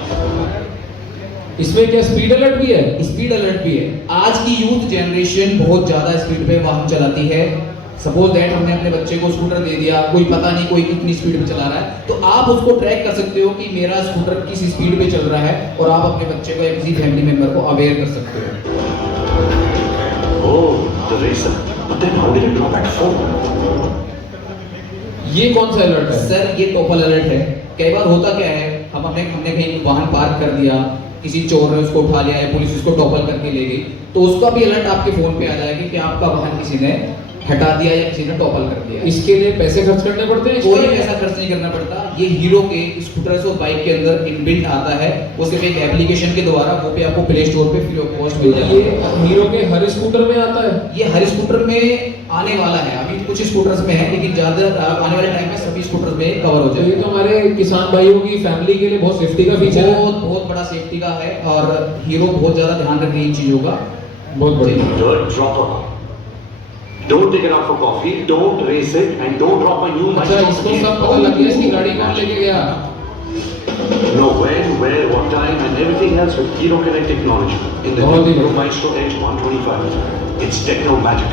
इसमें क्या स्पीड अलर्ट भी है? स्पीड अलर्ट भी है। आज की यूथ जनरेशन बहुत ज्यादा स्पीड पे वाहन चलाती है। सपोज दैट हमने अपने बच्चे को स्कूटर दे दिया, कोई पता नहीं कोई कितनी स्पीड पे चला रहा है, तो आप उसको ट्रैक कर सकते हो कि मेरा स्कूटर किस स्पीड पे चल रहा है और आप अपने बच्चे को या किसी फैमिली मेंबर को अवेयर कर सकते हो। Oh, the racer. But then how did it drop at 4? ये कौन सा अलर्ट है? सर ये टॉपल अलर्ट है। कई बार होता क्या है, हमने कहीं वाहन पार्क कर दिया, किसी चोर ने उसको उठा लिया या पुलिस उसको टॉपल करके ले गई, तो उसका भी अलर्ट आपके फोन पे आ जाएगा कि आपका वाहन किसी ने हटा दिया या किसी ने टॉपल कर दिया। इसके लिए पैसे खर्च करने पड़ते हैं? कोई पैसा खर्च नहीं करना पड़ता। ये हीरो के स्कूटर्स और बाइक के अंदर इनबिल्ट आता है, वो सिर्फ एक एप्लीकेशन के द्वारा वो भी आपको प्ले स्टोर पे फ्री ऑफ कॉस्ट मिल जाएगा। ये हीरो के हर स्कूटर में आता है? ये हर स्कूटर में आने वाला है, अभी कुछ स्कूटर्स में है लेकिन ज्यादा आने वाले टाइम में सभी स्कूटर्स में कवर हो तो जाएगा। ये तो हमारे किसान भाइयों की फैमिली के लिए बहुत सेफ्टी का फीचर है। बहुत बहुत बड़ा सेफ्टी का है और हीरो बहुत ज्यादा ध्यान रखती है इन चीजों का। बहुत बढ़िया। Dirt dropper. Don't take it out for coffee, don't race it, and don't drop a new अच्छा, इसको सब पता लग गया इसकी गाड़ी कौन लेके गया? No, when, where, what time, and everything else with Hero Connect technology in the बहुत ही Hero बढ़िया। Maestro Edge 125. It's techno magic.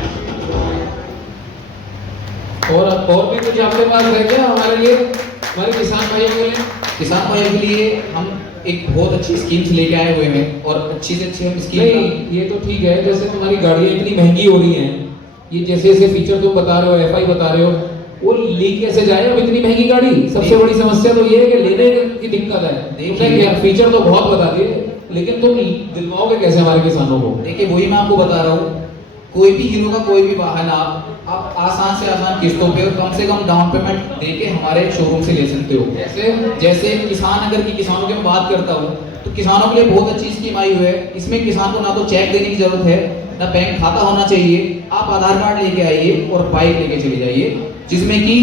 और भी कुछ आपके पास है क्या हमारे लिए, हमारे किसान भाइयों के लिए? किसान भाइयों के लिए हम एक बहुत अच्छी स्कीम्स लेके आए हुए हैं और अच्छी से अच्छी हम स्कीम नहीं, ये तो ठीक है, जैसे तुम्हारी गाड़ियाँ इतनी महंगी हो रही हैं, ये जैसे जैसे फीचर तुम बता रहे हो, एफआई बता रहे हो, वो ली कैसे जाए अब इतनी महंगी गाड़ी? सबसे बड़ी समस्या तो ये है कि लेने की दिक्कत है। तुमने यार फीचर तो बहुत बता दिए, लेकिन तुम दिलवाओगे कैसे हमारे किसानों को? देखिए वही मैं आपको बता रहा हूँ, कोई भी हीरो का कोई भी वाहन आप आसान से आसान किस्तों पे और कम से कम डाउन पेमेंट देके हमारे शोरूम से ले सकते हो। जैसे किसान, अगर की किसानों की मैं बात करता हूँ तो किसानों के लिए बहुत अच्छी स्कीम आई हुई है। इसमें किसान को ना तो चेक देने की जरूरत है, ना बैंक खाता होना चाहिए। आप आधार कार्ड लेके आइए और बाइक लेके चले जाइए, जिसमें कि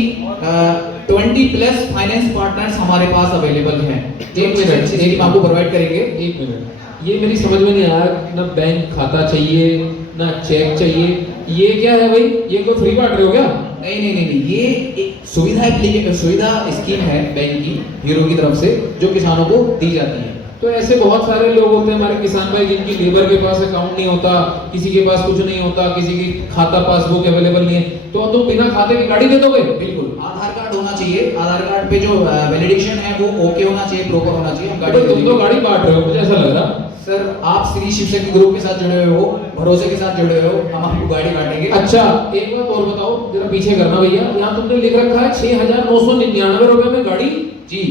20+ फाइनेंस पार्टनर्स हमारे पास अवेलेबल हैं। एक मिनट आपको प्रोवाइड करेंगे। एक मिनट, ये मेरी समझ में नहीं आया, ना बैंक खाता चाहिए ना चेक चाहिए, ये क्या है भाई? ये कोई फ्री बांट रहे हो क्या? नहीं, ये एक सुविधा स्कीम है बैंक की हीरो की तरफ से जो किसानों को दी जाती है। तो ऐसे बहुत सारे लोग होते हैं हमारे किसान भाई जिनकी लेबर के पास अकाउंट नहीं होता, किसी के पास कुछ नहीं होता, किसी की खाता पासबुक अवेलेबल नहीं है, तो तुम बिना खाते की गाड़ी दे दोगे? बिल्कुल, आधार कार्ड होना चाहिए, आधार कार्ड पे जो वैलिडेशन है वो ओके होना चाहिए, प्रॉपर होना चाहिए। हम गाड़ी तो तुम तो गाड़ी बांट रहे हो, मुझे ऐसा लग रहा। सर आप श्री शिव शक्ति ग्रुप के साथ जुड़े हुए हो, भरोसे के साथ जुड़े हुए हो, हम आपको गाड़ी बांटेंगे। अच्छा, एक बात और बताओ, जरा पीछे करना भैया, यहाँ तुमने लिख रखा है 6,999 रुपए में गाड़ी। जी,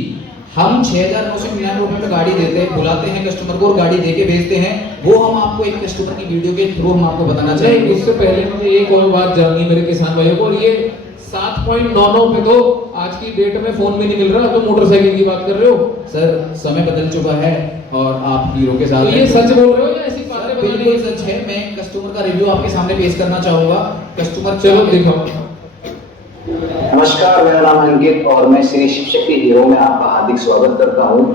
हम 6,999 रुपए में गाड़ी देते हैं, बुलाते हैं कस्टमर को और गाड़ी देके भेजते हैं। वो हम आपको एक कस्टमर की वीडियो के थ्रू हम आपको बताना नहीं, चाहेंगे। उससे पहले मुझे एक और बात जाननी मेरे किसान भाइयों को, और ये 7.99 पे तो आज की डेट में फोन भी नहीं मिल रहा, तो मोटरसाइकिल की बात कर रहे हो? सर समय बदल चुका है और आप हीरो के साथ तो ये सच बोल रहे हो या ऐसी बातें बताने बिल्कुल की? सच है। मैं कस्टमर का रिव्यू आपके सामने पेश करना चाहूंगा। कस्टमर चलो दिखाओ। नमस्कार, मेरा नाम अंकित और मैं श्री शिव शक्ति हीरो में आपका हार्दिक स्वागत करता हूं।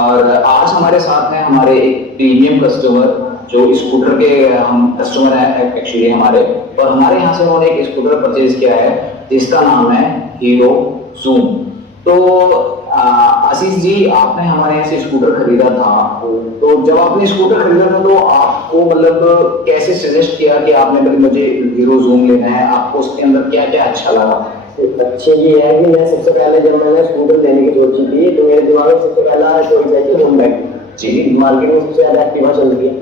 और आज हमारे साथ हैं हमारे एक प्रीमियम कस्टमर जो स्कूटर के हम कस्टमर हैं एक्चुअली हमारे, और हमारे यहाँ से उन्होंने एक स्कूटर परचेज किया है जिसका नाम है हीरो ज़ूम। तो आशीष जी, आपने हमारे यहाँ से स्कूटर खरीदा था, तो जब आपने स्कूटर खरीदा था तो आपको मतलब कैसे सजेस्ट किया कि आपने मतलब मुझे हीरो ज़ूम लेना है? आपको उसके अंदर क्या क्या अच्छा लगा? अच्छी ये है कि मैं सबसे पहले जब मैंने स्कूटर लेने की सोची थी तो मेरे दिमाग में सबसे पहला चॉइस है कि होंडा जी, मार्केट में सबसे ज्यादा एक्टिवा चल रही है,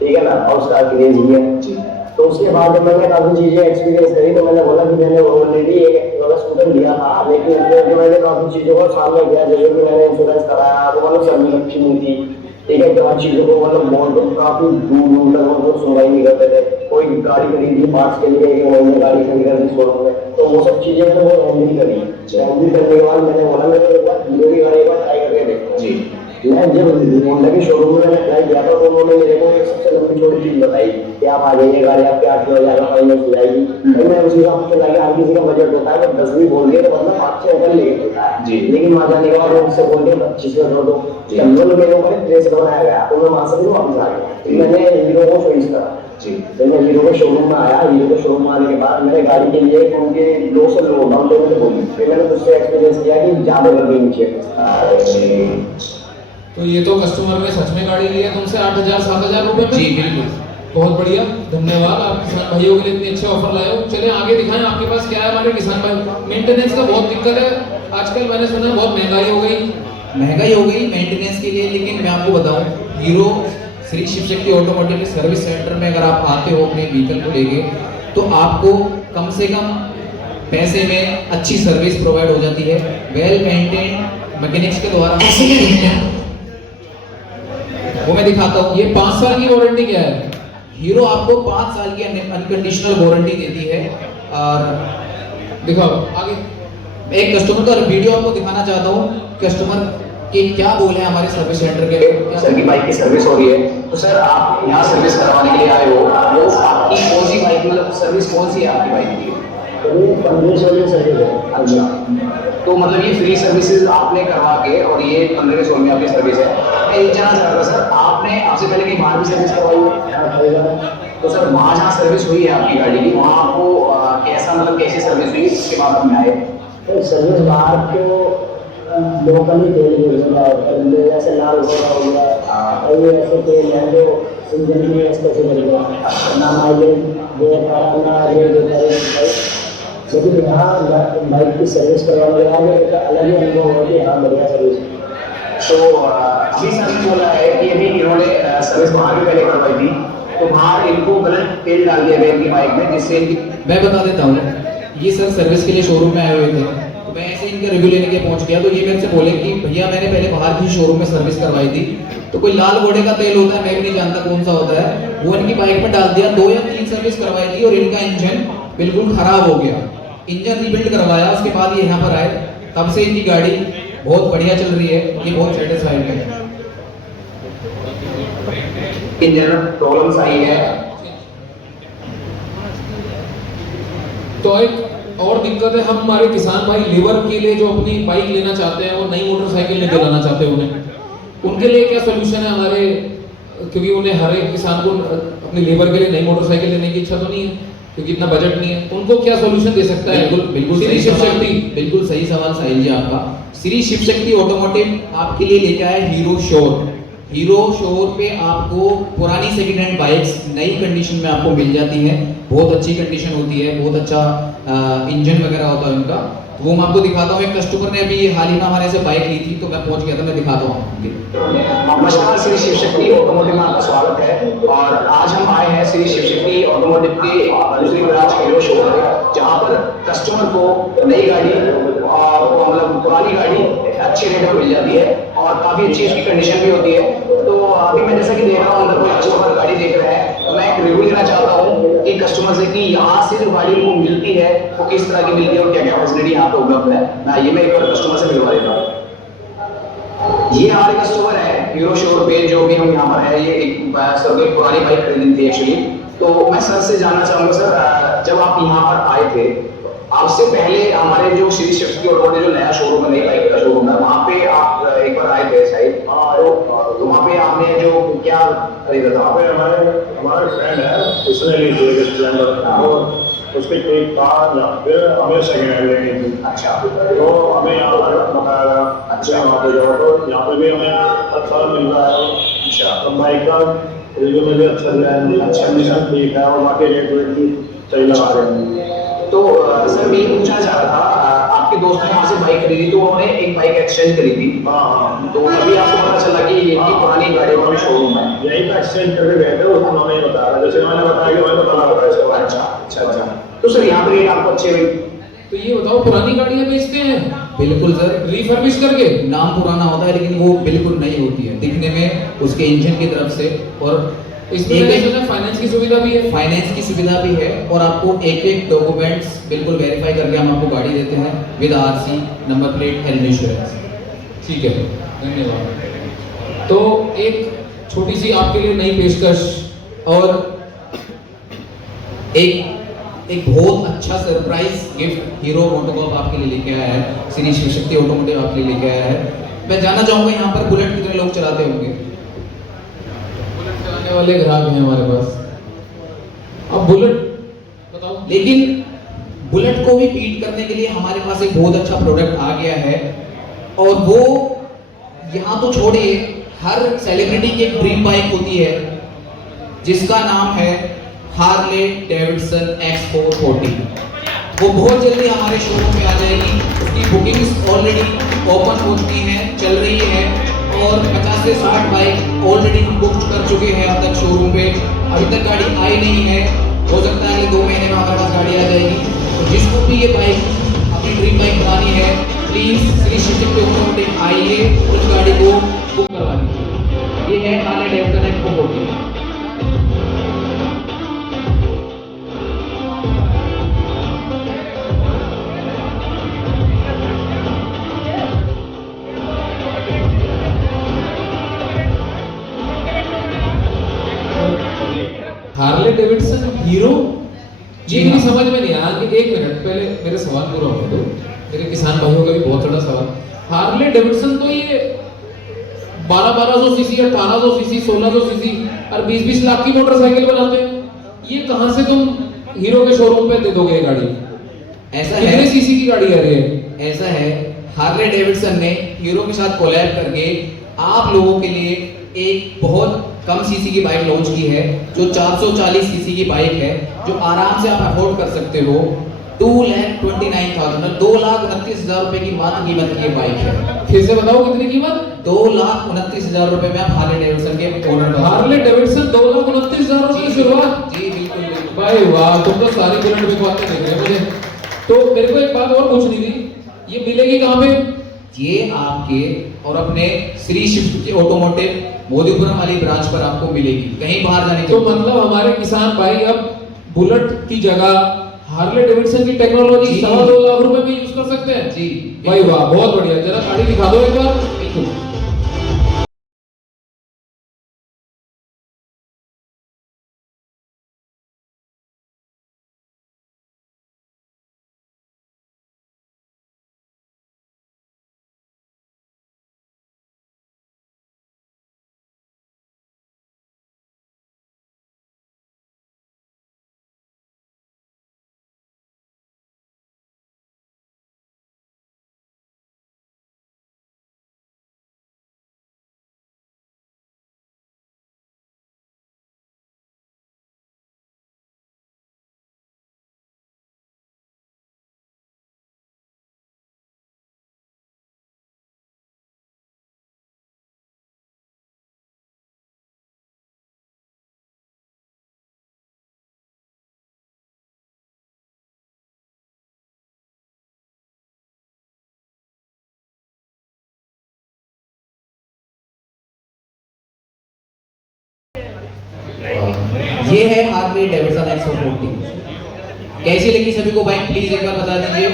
ठीक है ना, और उसका क्रेज भी है जी। तो उसके बाद जब मैंने काफी चीजें एक्सपीरियंस करी तो मैंने बोला कि मैंने ऑलरेडी एक एक्टिवा का स्कूटर लिया था, लेकिन उसमें जो मैंने काफी चीजों को सामने किया, जैसे कि मैंने इंश्योरेंस कराया तो मतलब सर्विस अच्छी नहीं थी, ठीक है, हर चीजों को मतलब बहुत काफी दूर दूर तक मतलब सुनवाई नहीं करते थे, कोई कोई गाड़ी खरीदी पार्ट्स के लिए, एक महीने गाड़ी खरीदी शोरूम में, तो वो सब चीजें मैंने वो हैंडल करी। हैंडल करने के बाद मैंने बोला मेरे एक बार हीरो की गाड़ी एक बार ट्राई करके देखो जी। मैं जब होंडा के शोरूम में मैंने ट्राई किया था तो उन्होंने मेरे को एक सबसे लंबी छोटी चीज बताई कि आप आ जाइए, गाड़ी आपके 8-9 हज़ार फाइनेंस हो जाएगी। मैं उसी हिसाब से लगा, हर किसी का बजट होता है, बस 10 भी बोल दिए तो मतलब 5 से ऊपर लेके चलता है जी। लेकिन वहाँ जाने के बाद उनसे बोल दिया 25 में दो कंट्रोल मेरे ऊपर ट्रेस बनाया गया, तो मैं वहाँ से भी वापस आ गया। मैंने हीरो को चॉइस करा जी। जब मैं हीरो के शोरूम में आया, हीरो के शोरूम में आने के बाद मैंने गाड़ी के लिए उनके लो से लो डाउन पेमेंट बोली, फिर मैंने उससे एक्सपीरियंस किया कि ज़्यादा कर देनी चाहिए। तो ये तो कस्टमर ने सच में गाड़ी लिया तुमसे 8,000-7,000 रुपए में। जी बिल्कुल, बहुत बढ़िया, धन्यवाद। आप किसान भाइयों के लिए इतने अच्छे ऑफर लाए हो। चलिए आगे दिखाएं आपके पास क्या है हमारे किसान भाई। मेंटेनेंस का बहुत दिक्कत है आजकल, मैंने सुना है बहुत महंगाई हो गई मेंटेनेंस के लिए। लेकिन मैं आपको बताऊं, हीरो श्री शिव शक्ति ऑटोमोटिव के सर्विस सेंटर में अगर आप आते हो अपने व्हीकल को लेके, तो आपको कम से कम पैसे में अच्छी सर्विस प्रोवाइड हो जाती है, वेल मेंटेन्ड मैकेनिक्स के द्वारा। वो मैं दिखाता हूँ। ये 5 साल की वारंटी क्या है? हीरो आपको 5 साल की अनकंडीशनल वारंटी देती है। और दिखाओ आगे। मैं एक कस्टमर का वीडियो आपको दिखाना चाहता हूँ, कस्टमर के क्या बोले हैं हमारे सर्विस सेंटर के। सर की बाइक की सर्विस हो रही है, तो सर आप यहाँ सर्विस करवाने के लिए आए हो, वो आपकी कौन सी बाइक, मतलब सर्विस कौन सी है आपकी बाइक की? 1500 सर्विस है। अच्छा, तो मतलब ये फ्री सर्विसेज आपने करवा के, और ये 1500 में आपकी सर्विस है। मैं ये जानना चाह रहा था सर, आपने आपसे पहले कहीं बाहर भी सर्विस करवाई है? तो सर वहाँ जहाँ सर्विस हुई है आपकी गाड़ी की, वहाँ आपको कैसा, मतलब कैसी सर्विस हुई, उसके बाद हम आए? सर्विस बाहर को लोकल ही तेल जैसे लाल घोड़ा हो गया, और ये ऐसे तेल है जो इंजन में स्पेशल है, ना माइलेज ना रेट देता है। लेकिन यहाँ बाइक की सर्विस करवाने के बाद एक अलग ही अनुभव हो कि हाँ बढ़िया सर्विस। तो अभी सर ने बोला है कि अभी इन्होंने सर्विस बाहर भी पहले करवाई थी, तो बाहर इनको गलत तेल डाल दिया गया इनकी बाइक में, जिससे इनकी। मैं बता देता हूँ, ये सर सर्विस के लिए शोरूम में आए हुए थे, तो मैं ऐसे इनका रिव्यू लेने के पहुंच गया, तो ये मेरे से बोले कि भैया मैंने पहले बाहर की शोरूम में सर्विस करवाई थी, तो कोई लाल घोड़े का तेल होता है, मैं भी नहीं जानता कौन सा होता है, वो इनकी बाइक में डाल दिया। 2 या 3 सर्विस करवाई थी और इनका इंजन बिल्कुल खराब हो गया। इंजन रिबिल्ड करवाया, उसके बाद ये यहाँ पर आए, तब से इनकी गाड़ी बहुत बढ़िया चल रही है, ये बहुत सेटिस्फाइड है। इंजन प्रॉब्लम्स आई है, तो एक और दिक्कत है, हम हमारे किसान भाई लीवर के लिए जो अपनी बाइक लेना चाहते हैं, वो नई मोटरसाइकिल नहीं दिलाना चाहते उन्हें, उनके लिए क्या सोल्यूशन है हमारे? क्योंकि उन्हें हर एक किसान को अपने लीवर के लिए नई मोटरसाइकिल लेने की इच्छा तो नहीं है, क्योंकि इतना बजट नहीं है। उनको क्या सोल्यूशन दे सकता है? बिल्कुल श्री शिव शक्ति। बिल्कुल सही सवाल साहिल जी आपका। श्री शिव शक्ति ऑटोमोटिव आपके लिए लेके आए हीरो शोर। हीरो शोर पे आपको पुरानी सेकंड हैंड बाइक्स नई कंडीशन में आपको मिल जाती हैं, बहुत अच्छी कंडीशन होती है, बहुत अच्छा इंजन वगैरह होता है उनका। तो वो मैं आपको दिखाता हूँ। एक कस्टमर ने अभी हाल ही में हमारे से बाइक ली थी, तो मैं पहुंच गया था, मैं दिखाता हूँ। नमस्कार, श्री शिव शक्ति ऑटोमोटिव में आपका स्वागत है। और आज हम आए हैं श्री शिव शक्ति ऑटोमोटिव के दूसरी ब्रांच हीरो शोरूम में, जहाँ पर कस्टमर को नई गाड़ी और मतलब पुरानी गाड़ी अच्छे रेट में मिल जाती है और काफी अच्छी उसकी कंडीशन भी होती है। तो अभी मैं जैसा कि देख रहा हूँ, अंदर कोई कस्टमर गाड़ी देख रहा है, तो मैं एक रिव्यू लेना चाहता हूँ कि कस्टमर से कि यहाँ से जो गाड़ी को मिलती है वो किस तरह की मिलती है और क्या क्या फैसिलिटी यहाँ पे उपलब्ध है। ना ये मैं एक बार कस्टमर से मिलवा देता हूँ। ये हमारे कस्टमर है हीरो शोर पे, जो भी हम यहाँ पर है। ये एक सर एक पुरानी बाइक खरीदनी थी एक्चुअली। तो मैं सर से जानना चाहूँगा, सर जब आप यहाँ पर आए थे, आपसे पहले हमारे जो श्री शिव शक्ति ऑटोमोटिव जो नया शोरूम है, नई बाइक का शोरूम है, वहाँ पे आप एक बार आए थे शायद, तो वहाँ पे आपने जो क्या खरीदा था? हमारा फ्रेंड है, उसने ली थी स्प्लेंडर, उसके ठीक था, या फिर हमें सेकेंड हैंड लेनी थी। अच्छा, तो हमें यहाँ पर बताया, अच्छा वहाँ पे जाओ, तो यहाँ पे भी हमें अच्छा मिल रहा है। अच्छा, तो बाइक का रिव्यू में भी अच्छा है, अच्छा कंडीशन ठीक है, और बाकी रेट वेट भी सही लगा रहे हैं। तो सर मैं ये पूछना चाह रहा था, आपके दोस्त ने यहाँ से बाइक खरीदी, तो उन्होंने एक बाइक एक्सचेंज करी थी। हाँ, तो अभी आपको पता चला कि ये पुरानी गाड़ियों का भी शोरूम है। यही पे एक्सचेंज करके गए थे, उन्होंने ही बताया, जैसे मैंने बताया कि मैंने पता लगा इसके बारे में। अच्छा। तो सर यहाँ पे रेट आपको अच्छे हुए? तो ये बताओ, पुरानी गाड़ियां बेचते हैं? बिल्कुल सर, रिफर्बिश करके। नाम पुराना होता है लेकिन वो बिल्कुल नई होती है, दिखने में उसके इंजन की तरफ से और इसमें एक- मैंने सुना फाइनेंस की सुविधा भी है। फाइनेंस की सुविधा भी है और आपको एक एक डॉक्यूमेंट्स बिल्कुल वेरीफाई करके हम आपको गाड़ी देते हैं with RC, number plate and insurance. ठीक है, धन्यवाद। तो एक छोटी सी आपके लिए नई पेशकश और एक बहुत अच्छा सरप्राइज गिफ्ट हीरो मोटोकॉर्प आपके लिए लेके आया है, श्री शिव शक्ति ऑटोमोटिव आपके लिए लेके आया है। मैं जानना चाहूंगा यहाँ पर बुलेट कितने लोग चलाते होंगे? बुलेट चलाने वाले ग्राहक हैं हमारे पास। अब बुलेट बताओ। लेकिन बुलेट को भी बीट करने के लिए हमारे पास एक बहुत अच्छा प्रोडक्ट आ गया है और वो यहाँ तो छोड़िए, हर सेलिब्रिटी की एक ड्रीम बाइक होती है जिसका नाम है हार्ले डेविडसन X440। वो बहुत जल्दी हमारे शोरूम में आ जाएगी। उसकी बुकिंग्स ऑलरेडी ओपन हो चुकी हैं, चल रही है और 50 से 60 बाइक ऑलरेडी हम बुक कर चुके हैं अब तक शोरूम पे। अभी तक गाड़ी आई नहीं है, हो सकता है कि 2 महीने में हमारे पास गाड़ी आ जाएगी। तो जिसको भी ये बाइक अपनी ड्रीम बाइक बनानी है, प्लीज श्री शिव शक्ति ऑटोमोटिव आइए और उस गाड़ी को बुक करवा दीजिए। ये है Harley Davidson X440। Harley Davidson Hero ji मेरी समझ में नहीं आया कि एक मिनट पहले मेरे सवाल पूरा होने दो। मेरे किसान भाइयों का भी बहुत बड़ा सवाल। हार्ले डेविडसन तो ये 1200 सीसी, 1800 सीसी, 1600 सीसी और 20-20 लाख की मोटरसाइकिल बनाते हैं। ये कहां से तुम हीरो के शोरूम पे दे दोगे ये गाड़ी? ऐसा कितने है, सीसी की गाड़ी आ रही है? ऐसा है, हार्ले डेविडसन ने हीरो के साथ कोलैब करके आप लोगों के लिए एक बहुत कम सीसी की बाइक लॉन्च की है जो 440 सीसी की बाइक है, जो आराम से आप अफोर्ड कर सकते हो। 2,29,000 2,29,000 रुपए की मात्र कीमत की ये बाइक है। फिर से बताओ कितनी कीमत? 2,29,000 रुपए में आप हार्ले डेविडसन के ओनर बन हार्ले डेविडसन 2,29,000 रुपए की शुरुआत। जी बिल्कुल बिल्कुल। भाई वाह, तुम तो सारी बुलेट बिकवाते देख रहे हो मुझे। तो मेरे को एक बात और पूछनी थी, ये मिलेगी कहाँ पे? ये आपके और अपने श्री शिव शक्ति ऑटोमोटिव मोदीपुरम वाली ब्रांच पर आपको मिलेगी, कहीं बाहर जाने की तो मतलब हमारे किसान भाई अब बुलेट की जगह हार्ले डेविडसन की टेक्नोलॉजी जी। 2.5 लाख रुपए में यूज कर सकते हैं। जी भाई वाह, बहुत बढ़िया। जरा गाड़ी दिखा दो एक बार। बिल्कुल। ये है हार्ले डेविडसन X440। कैसी लगी सभी को बाइक, प्लीज एक बार बता दीजिए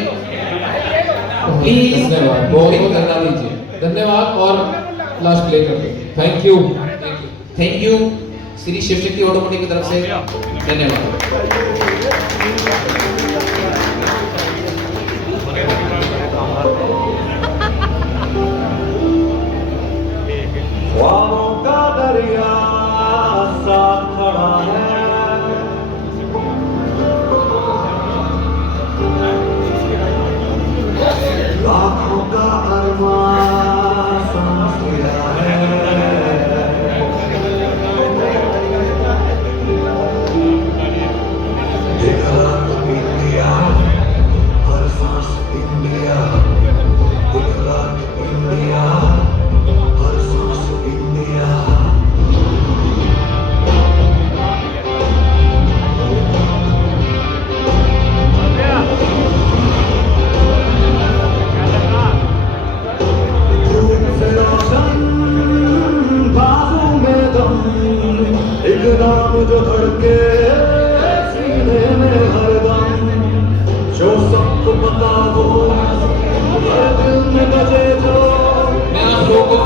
प्लीज। धन्यवाद, बहुत बहुत धन्यवाद दीजिए। धन्यवाद और लास्ट प्ले कर दो। Thank you. Thank you Shri Shiv Shakti automotive की तरफ से, धन्यवाद। ख्वाबों का दरिया साथ खड़ा है, लाखों